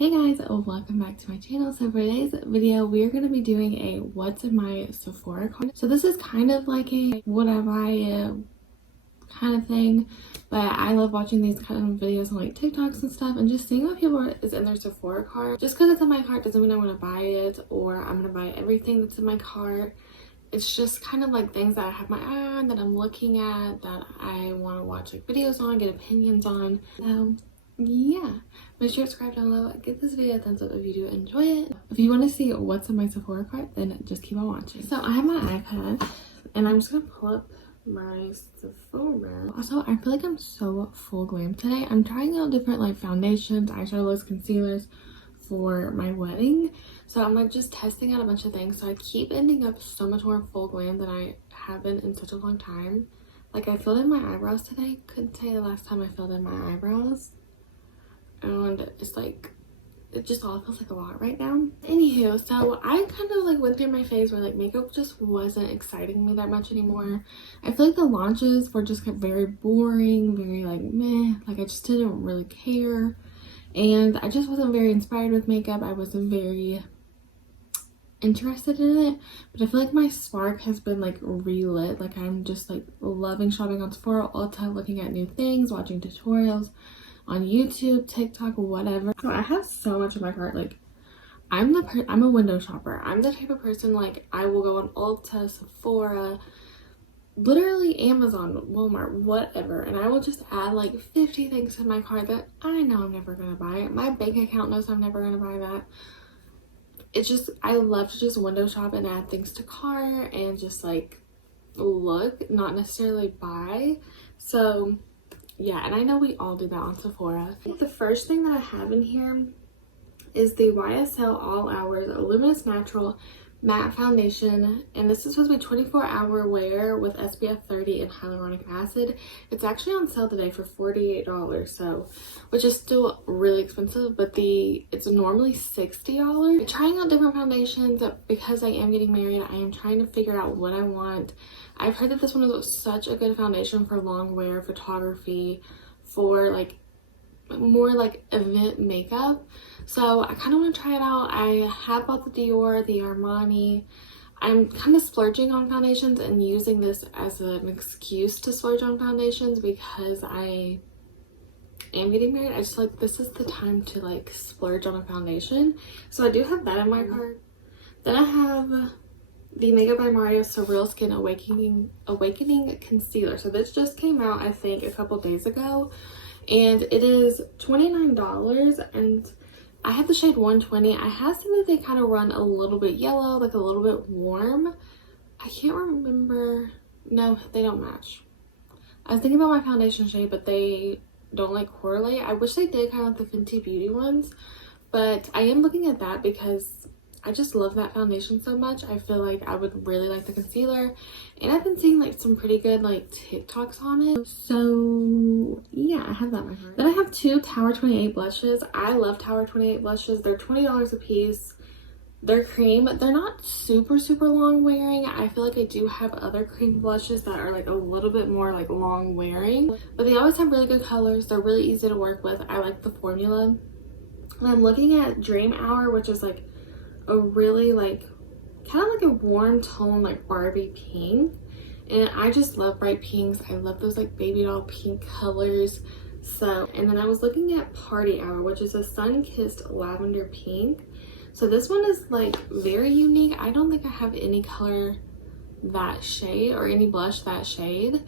Hey guys, welcome back to my channel. So for today's video, we are going to be doing a what's in my Sephora cart. So this is kind of like a what I buy kind of thing, but I love watching these kind of videos on like TikToks and stuff and just seeing what people is in their Sephora cart. Just because it's in my cart doesn't mean I want to buy it or I'm going to buy everything that's in my cart. It's just kind of like things that I have my eye on, that I'm looking at, that I want to watch like videos on, get opinions on. So yeah, make sure to subscribe down below, give this video a thumbs up if you do enjoy it. If you want to see what's in my Sephora cart, then just keep on watching. So I have my iPad and I'm just gonna pull up my Sephora. Also, I feel like I'm so full glam today. I'm trying out different like foundations, eyeshadows, concealers for my wedding, so I'm like just testing out a bunch of things. So I keep ending up so much more full glam than I have been in such a long time. Like I filled in my eyebrows today. Couldn't tell you the last time I filled in my eyebrows. And it's like, it just all feels like a lot right now. Anywho, so I kind of like went through my phase where like makeup just wasn't exciting me that much anymore. I feel like the launches were just very boring, very like meh, like I just didn't really care. And I just wasn't very inspired with makeup. I wasn't very interested in it, but I feel like my spark has been like relit. Like I'm just like loving shopping on Sephora, Ulta, looking at new things, watching tutorials on YouTube, TikTok, whatever. So I have so much in my cart. Like I'm a window shopper. I'm the type of person like I will go on Ulta, Sephora, literally Amazon, Walmart, whatever, and I will just add like 50 things to my cart that I know I'm never gonna buy. My bank account knows I'm never gonna buy that. It's just, I love to just window shop and add things to cart and just like look, not necessarily buy. So yeah, and I know we all do that on Sephora. The first thing that I have in here is the YSL All Hours Luminous Natural Matte Foundation, and this is supposed to be 24-hour wear with SPF 30 and hyaluronic acid. It's actually on sale today for $48, so which is still really expensive, but it's normally $60. I'm trying out different foundations because I am getting married. I am trying to figure out what I want. I've heard that this one is such a good foundation for long wear photography, for like more like event makeup. So I kind of want to try it out. I have bought the Dior, the Armani. I'm kind of splurging on foundations and using this as an excuse to splurge on foundations because I am getting married. I just feel like this is the time to like splurge on a foundation. So I do have that in my cart. Then I have the Makeup by Mario Surreal Skin Awakening Concealer. So this just came out, I think, a couple days ago, and it is $29, and I have the shade 120. I have seen that they kind of run a little bit yellow, like a little bit warm. I can't remember. No, they don't match. I was thinking about my foundation shade, but they don't like correlate. I wish they did, kind of like the Fenty Beauty ones, but I am looking at that because I just love that foundation so much. I feel like I would really like the concealer, and I've been seeing like some pretty good like TikToks on it. So yeah, I have that in my heart. Then I have two Tower 28 blushes. I love Tower 28 blushes. They're $20 a piece. They're cream. They're not super long wearing. I feel like I do have other cream blushes that are like a little bit more like long wearing, but they always have really good colors. They're really easy to work with. I like the formula. And I'm looking at Dream Hour, which is like a really like kind of like a warm tone, like Barbie pink, and I just love bright pinks. I love those like baby doll pink colors. So, and then I was looking at Party Hour, which is a sun-kissed lavender pink. So this one is like very unique. I don't think I have any color that shade or any blush that shade.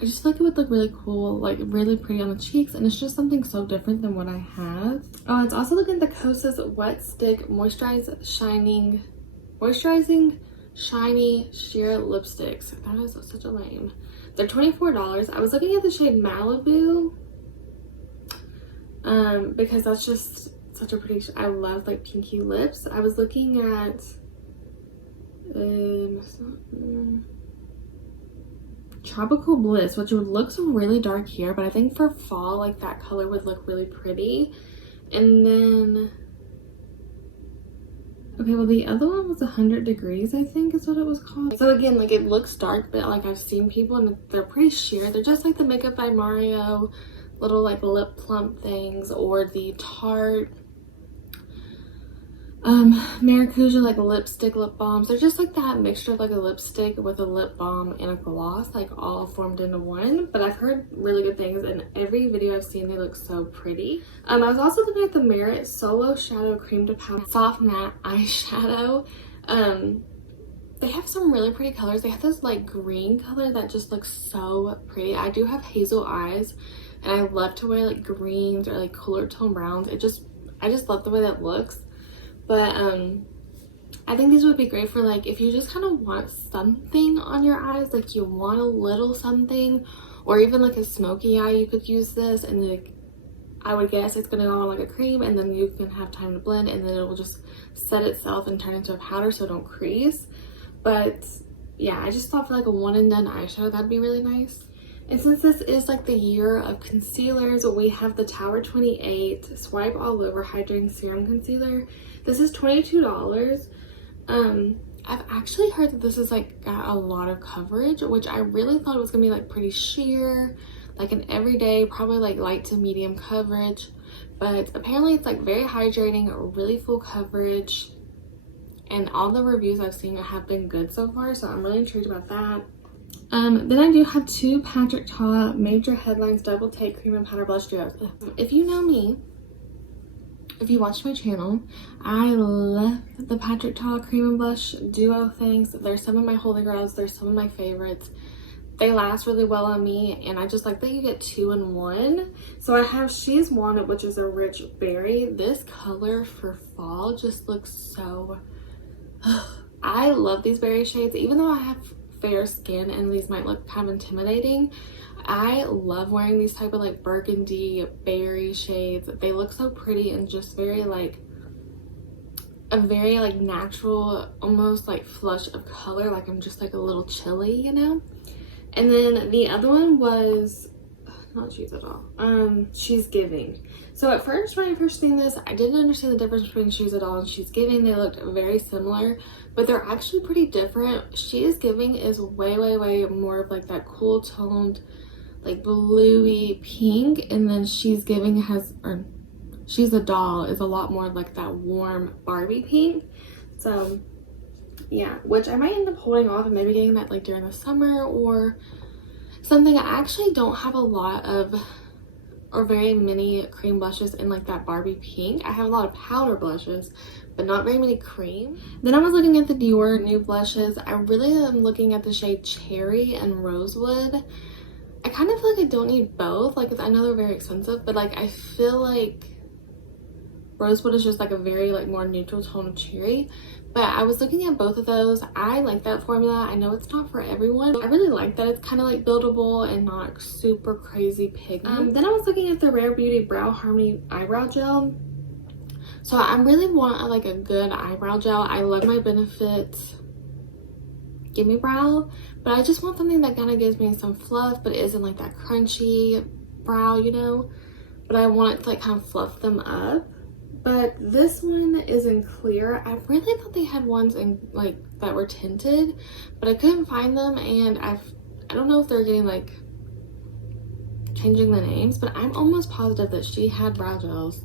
I just feel like it would look really cool, like really pretty on the cheeks, and it's just something so different than what I have. Oh, it's also looking at the Kosas Wet Stick Moisturizing Shiny Sheer Lipsticks. That is such a name. They're $24. I was looking at the shade Malibu because that's just such a pretty I love like pinky lips. I was looking at Tropical Bliss, which would look really dark here, but I think for fall like that color would look really pretty. And then okay, well the other one was 100 Degrees, I think is what it was called. So again, like it looks dark, but like I've seen people and they're pretty sheer. They're just like the Makeup by Mario little like lip plump things, or the Tarte Maracuja like lipstick lip balms. They're just like that mixture of like a lipstick with a lip balm and a gloss, like all formed into one. But I've heard really good things, and every video I've seen they look so pretty. I was also looking at the Merit Solo Shadow Cream to Powder Soft Matte Eyeshadow. They have some really pretty colors. They have this like green color that just looks so pretty. I do have hazel eyes, and I love to wear like greens or like cooler tone browns. I just love the way that looks. But I think these would be great for like if you just kind of want something on your eyes, like you want a little something, or even like a smoky eye, you could use this. And like I would guess it's gonna go on like a cream, and then you can have time to blend, and then it will just set itself and turn into a powder so it don't crease. But yeah, I just thought for like a one and done eyeshadow that'd be really nice. And since this is like the year of concealers, we have the Tower 28 Swipe All Over Hydrating Serum Concealer. This is $22. I've actually heard that this is like got a lot of coverage, which I really thought it was gonna be like pretty sheer, like an everyday, probably like light to medium coverage. But apparently it's like very hydrating, really full coverage, and all the reviews I've seen have been good so far, so I'm really intrigued about that. Then I do have two Patrick Ta Major Headlines Double Take Cream and Powder Blush Duos. If you know me, if you watch my channel, I love the Patrick Ta Cream and Blush Duo things. They're some of my holy grails. They're some of my favorites. They last really well on me, and I just like that you get two in one. So I have She's Wanted, which is a rich berry. This color for fall just looks so... I love these berry shades, even though I have fair skin and these might look kind of intimidating. I love wearing these type of like burgundy berry shades. They look so pretty and just very like a very like natural, almost like flush of color, like I'm just like a little chilly, you know. And then the other one was not She's at all, She's Giving. So at first, when I first seen this, I didn't understand the difference between She's At All and She's Giving. They looked very similar, but they're actually pretty different. She Is Giving is way more of like that cool toned, like bluey pink, and then She's Giving has, or She's a Doll is a lot more like that warm Barbie pink. So yeah, which I might end up holding off and maybe getting that like during the summer or something. I actually don't have a lot of or very many cream blushes in like that Barbie pink. I have a lot of powder blushes, but not very many cream. Then I was looking at the Dior new blushes. I really am looking at the shade Cherry and Rosewood. I kind of feel like I don't need both. Like, I know they're very expensive, but like I feel like Rosewood is just like a very like more neutral tone of cherry. But I was looking at both of those. I like that formula. I know it's not for everyone. I really like that it's kind of like buildable and not super crazy pigment. Then I was looking at the Rare Beauty Brow Harmony Eyebrow Gel. So I really want like a good eyebrow gel. I love my Benefit Gimme Brow, but I just want something that kind of gives me some fluff, but isn't like that crunchy brow, you know. But I want it to like kind of fluff them up. But this one is in clear. I really thought they had ones in like that were tinted, but I couldn't find them, and I don't know if they're getting like changing the names, but I'm almost positive that she had brow gels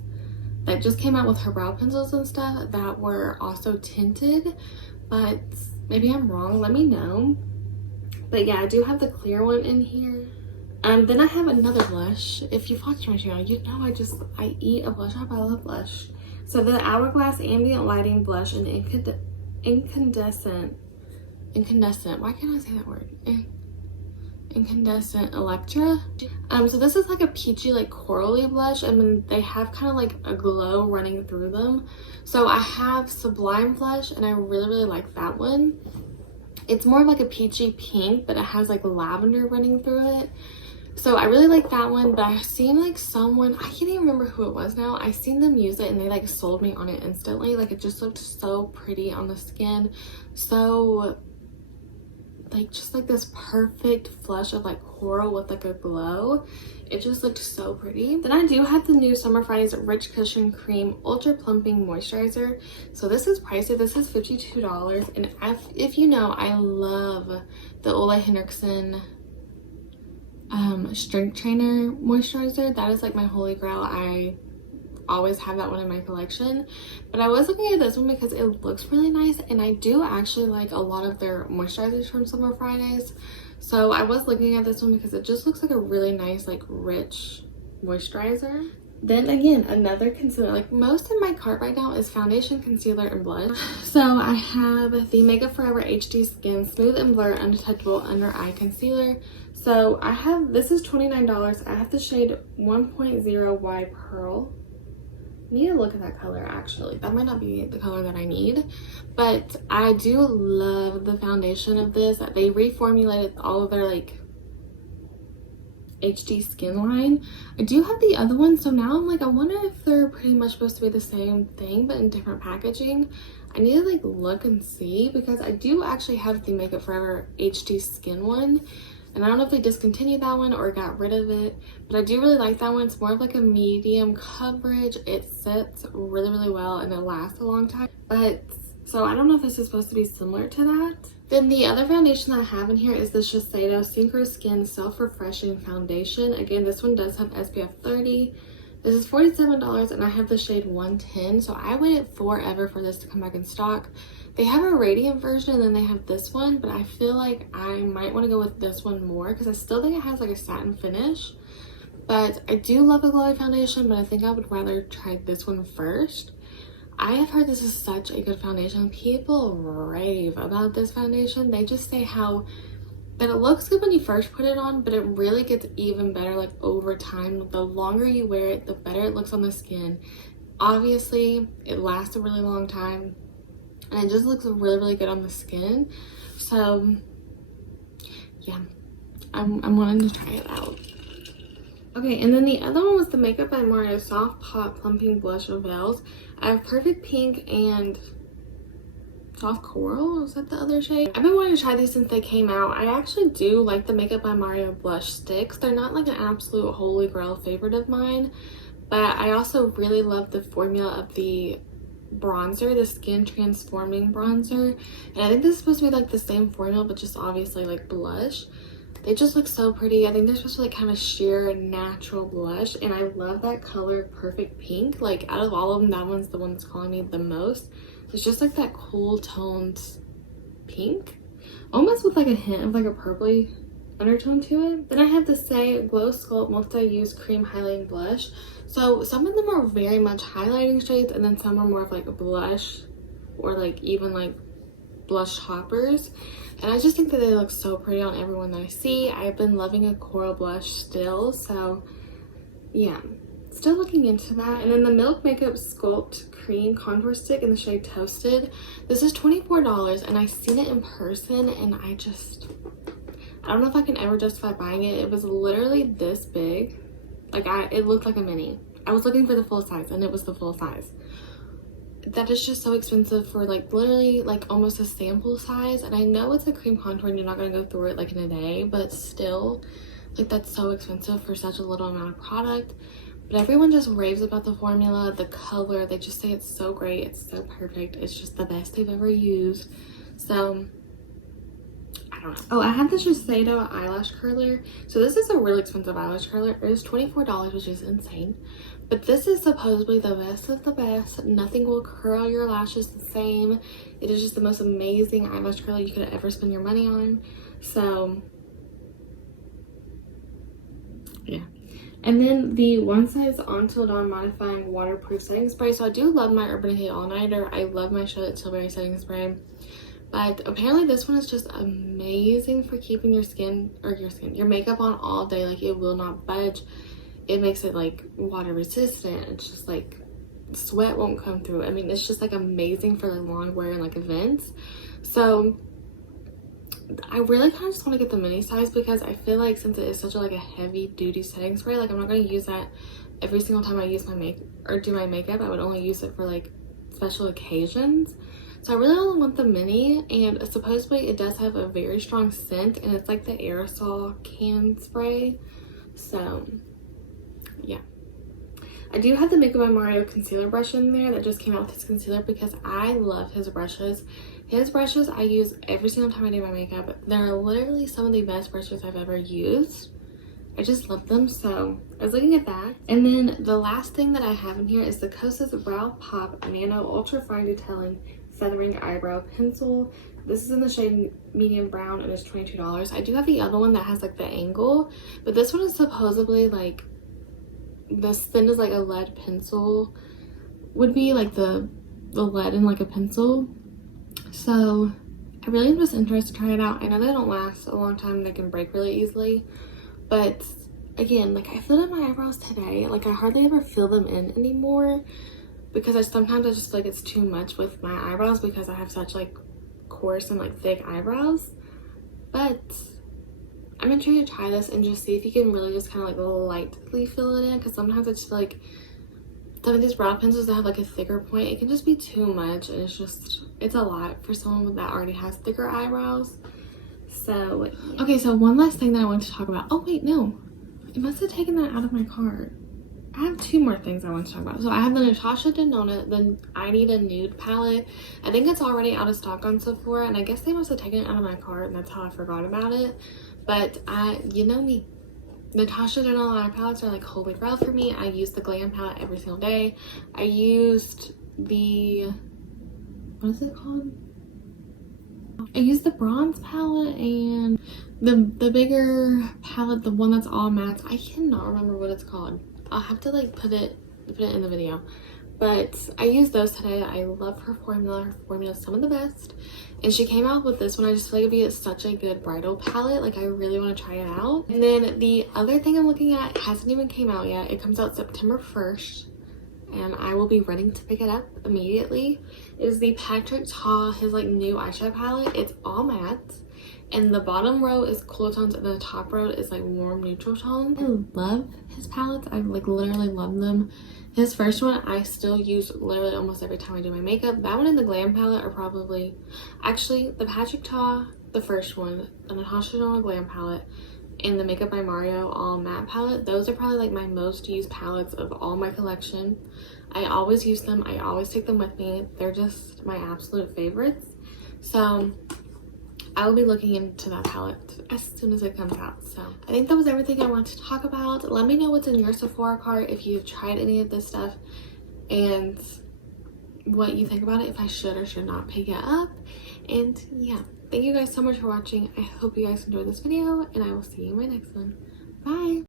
that just came out with her brow pencils and stuff that were also tinted, but maybe I'm wrong. Let me know. But yeah, I do have the clear one in here. Then I have another blush. If you've watched my channel, you know I eat a blush up. I love blush. So the Hourglass Ambient Lighting Blush in Incandescent. Why can't I say that word? Incandescent Electra. So this is like a peachy, like corally blush, and then they have kind of like a glow running through them. So I have Sublime Blush, and I really like that one. It's more of like a peachy pink, but it has like lavender running through it. So I really like that one, but I've seen like someone, I can't even remember who it was now. I seen them use it and they like sold me on it instantly. Like it just looked so pretty on the skin. So like just like this perfect flush of like coral with like a glow. It just looked so pretty. Then I do have the new Summer Fridays Rich Cushion Cream Ultra Plumping Moisturizer. So this is pricey. This is $52. And if you know, I love the Ole Henriksen strength trainer moisturizer. That is like my holy grail. I always have that one in my collection, but I was looking at this one because it looks really nice, and I do actually like a lot of their moisturizers from Summer Fridays. So I was looking at this one because it just looks like a really nice, like, rich moisturizer. Then again, another concealer. Like, most in my cart right now is foundation, concealer, and blush. So I have the Makeup Forever HD Skin Smooth and Blur Untouchable Under Eye Concealer. So I have, this is $29. I have the shade 1.0Y Pearl. I need to look at that color, actually. That might not be the color that I need, but I do love the foundation of this. They reformulated all of their, like, HD skin line. I do have the other one, so now I'm like, I wonder if they're pretty much supposed to be the same thing but in different packaging. I need to, like, look and see, because I do actually have the Makeup Forever HD skin one, and I don't know if they discontinued that one or got rid of it, but I do really like that one. It's more of like a medium coverage. It sets really, really well, and it lasts a long time. But so I don't know if this is supposed to be similar to that. Then the other foundation that I have in here is the Shiseido Synchro Skin Self-Refreshing Foundation. Again, this one does have SPF 30. This is $47, and I have the shade 110. So I waited forever for this to come back in stock. They have a radiant version, and then they have this one, but I feel like I might want to go with this one more because I still think it has like a satin finish. But I do love a glowy foundation, but I think I would rather try this one first. I have heard this is such a good foundation. People rave about this foundation. They just say how that it looks good when you first put it on, but it really gets even better, like, over time. The longer you wear it, the better it looks on the skin. Obviously, it lasts a really long time, and it just looks really, really good on the skin. So yeah, I'm wanting to try it out. Okay, and then the other one was the Makeup by Mario Soft Pop Plumping Blush and Veils. I have Perfect Pink and Soft Coral. Is that the other shade? I've been wanting to try these since they came out. I actually do like the Makeup by Mario blush sticks. They're not like an absolute holy grail favorite of mine, but I also really love the formula of the bronzer, the Skin Transforming bronzer. And I think this is supposed to be like the same formula, but just obviously like blush. They just look so pretty. I think they're supposed to be like kind of sheer natural blush, and I love that color Perfect Pink. Like, out of all of them, that one's the one that's calling me the most. It's just like that cool toned pink, almost with like a hint of like a purpley undertone to it. Then I have the Say Glow Sculpt Multi-Use Cream Highlighting Blush. So some of them are very much highlighting shades, and then some are more of like a blush or like even like blush toppers. And I just think that they look so pretty on everyone that I see. I've been loving a coral blush still, so yeah, still looking into that. And then the Milk Makeup Sculpt Cream Contour Stick in the shade Toasted. This is $24, and I've seen it in person, and I don't know if I can ever justify buying it. It was literally this big. Like, it looked like a mini. I was looking for the full size, and it was the full size. That is just so expensive for like literally like almost a sample size. And I know it's a cream contour and you're not going to go through it like in a day, but still, like, that's so expensive for such a little amount of product. But everyone just raves about the formula, the color. They just say it's so great, it's so perfect, it's just the best they've ever used. So I don't know. Oh, I have this Shiseido eyelash curler. So this is a really expensive eyelash curler. It is $24, which is insane. But this is supposedly the best of the best. Nothing will curl your lashes the same. It is just the most amazing eyelash curler you could ever spend your money on. So yeah. And then the One Size Until Dawn Modifying Waterproof Setting Spray. So I do love my Urban Decay All Nighter. I love my Charlotte Tilbury Setting Spray. But apparently this one is just amazing for keeping your makeup on all day. Like, it will not budge. It makes it like water resistant. It's just like sweat won't come through. I mean, it's just like amazing for the long wear and like events. So I really kind of just want to get the mini size because I feel like since it is such a like a heavy duty setting spray, like I'm not going to use that every single time I use my do my makeup. I would only use it for like special occasions. So I really only want the mini, and supposedly it does have a very strong scent, and it's like the aerosol can spray. So yeah, I do have the Makeup by Mario concealer brush in there that just came out with his concealer because I love his brushes. His brushes I use every single time I do my makeup. They're literally some of the best brushes I've ever used. I just love them, so I was looking at that. And then the last thing that I have in here is the Kosas Brow Pop Nano Ultra Fine Detailing Feathering Eyebrow Pencil. This is in the shade medium brown and it's $22. I do have the other one that has like the angle, but this one is supposedly like this thin as like a lead pencil would be, like the lead in like a pencil. So I really am just interested to try it out. I know they don't last a long time, they can break really easily, but again, like I filled in my eyebrows today. Like I hardly ever fill them in anymore because sometimes I just feel like it's too much with my eyebrows because I have such like coarse and like thick eyebrows. But I'm intrigued to try this and just see if you can really just kind of like lightly fill it in, because sometimes I just feel like some of these brow pencils that have like a thicker point, it can just be too much, and it's a lot for someone that already has thicker eyebrows. So yeah. Okay, so one last thing that I want to talk about. Oh wait, no, I must have taken that out of my cart. I have two more things I want to talk about. So I have the Natasha Denona, the I Need a Nude palette. I think it's already out of stock on Sephora, and I guess they must have taken it out of my cart, and that's how I forgot about it. But you know me, Natasha Denona eye palettes are like holy grail for me. I use the Glam palette every single day. I used the, what is it called? I used the bronze palette and the bigger palette, the one that's all matte. I cannot remember what it's called. I'll have to like put it in the video. But I used those today. I love her formula. Her formula is some of the best. And she came out with this one. I just feel like it'd be such a good bridal palette. Like I really want to try it out. And then the other thing I'm looking at hasn't even came out yet. It comes out September 1st. And I will be running to pick it up immediately. It is the Patrick Ta, his like new eyeshadow palette. It's all matte. And the bottom row is cool tones and the top row is like warm neutral tones. I love his palettes. I like literally love them. His first one I still use literally almost every time I do my makeup. That one and the Glam palette are probably, actually the Patrick Ta, the first one, the Natasha Denona Glam palette, and the Makeup by Mario all matte palette. Those are probably like my most used palettes of all my collection. I always use them. I always take them with me. They're just my absolute favorites. So I will be looking into that palette as soon as it comes out. So I think that was everything I wanted to talk about. Let me know what's in your Sephora cart if you've tried any of this stuff and what you think about it, if I should or should not pick it up. And yeah, thank you guys so much for watching. I hope you guys enjoyed this video, and I will see you in my next one. Bye.